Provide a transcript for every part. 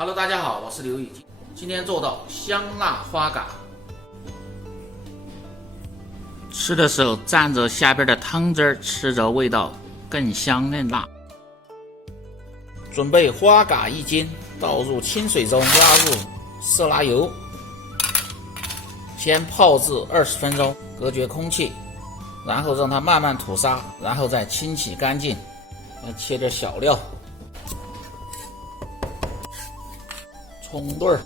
Hello， 大家好，我是刘宇。今天做到香辣花蛤，吃的时候蘸着下边的汤汁儿，吃着味道更香嫩辣。准备花蛤1斤，倒入清水中，加入色拉油，先泡至20分钟，隔绝空气，然后让它慢慢吐沙，然后再清洗干净。再切点小料，葱段儿，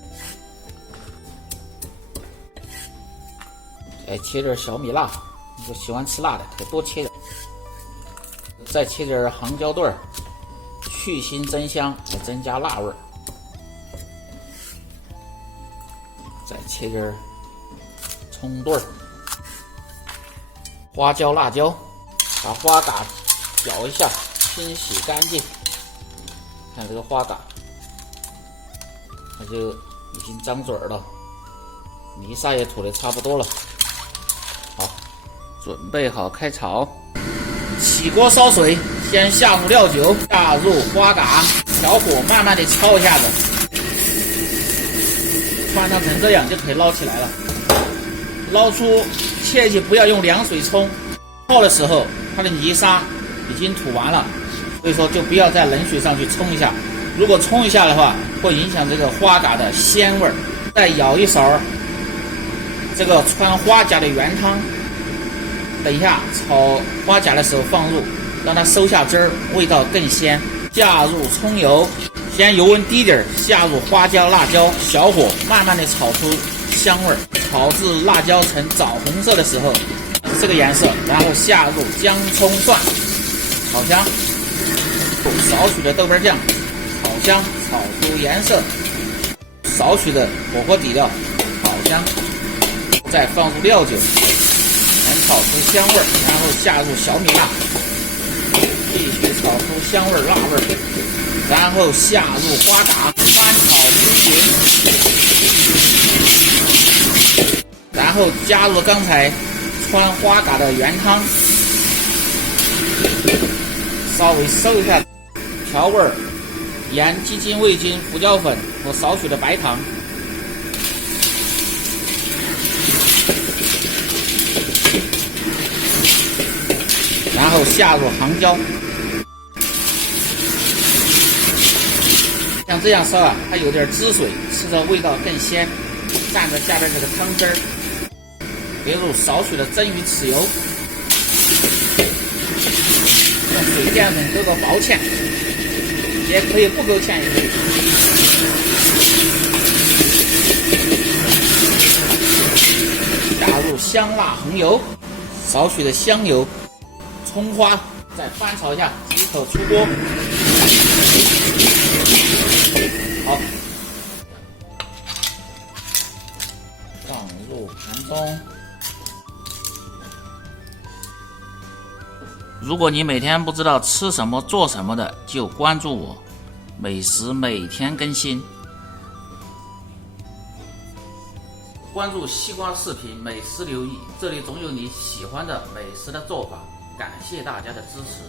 再切点小米辣，如果喜欢吃辣的可以多切点。再切点杭椒段儿，去腥增香，来增加辣味儿。再切点葱段儿，花椒、辣椒，把花蛤搅一下，清洗干净。看这个花蛤，它就已经张嘴了，泥沙也吐得差不多了。好，准备好开炒。起锅烧水，先下入料酒，下入花蛤，小火慢慢的焯一下子，穿烫成这样就可以捞起来了。捞出，切记不要用凉水冲，泡的时候它的泥沙已经吐完了，所以说就不要在冷水上去冲一下。如果冲一下的话，会影响这个花蛤的鲜味儿。再舀一勺这个川花甲的原汤，等一下炒花甲的时候放入，让它收下汁儿，味道更鲜。下入葱油，先油温低点，下入花椒、辣椒，小火慢慢的炒出香味儿，炒至辣椒呈枣红色的时候，这个颜色，然后下入姜、葱、蒜，炒香。少许的豆瓣酱，炒香，炒出颜色。少许的火锅底料，炒香。再放入料酒，能炒出香味儿，然后下入小米辣，继续炒出香味儿、辣味儿，然后下入花蛤，翻炒均匀，然后加入刚才川花蛤的原汤，稍微收一下，调味儿，盐、鸡精、味精、胡椒粉和少许的白糖。然后下入杭椒，像这样烧啊，它有点汁水，吃着味道更鲜。蘸着下边这个汤汁儿，别入少许的蒸鱼豉油，用水淀粉勾个薄芡，也可以不勾芡也可以。下入香辣红油，少许的香油。葱花再翻炒一下，即可出锅。好，放入盘中。如果你每天不知道吃什么做什么的，就关注我，美食每天更新。关注西瓜视频美食留意，这里总有你喜欢的美食的做法。感谢大家的支持。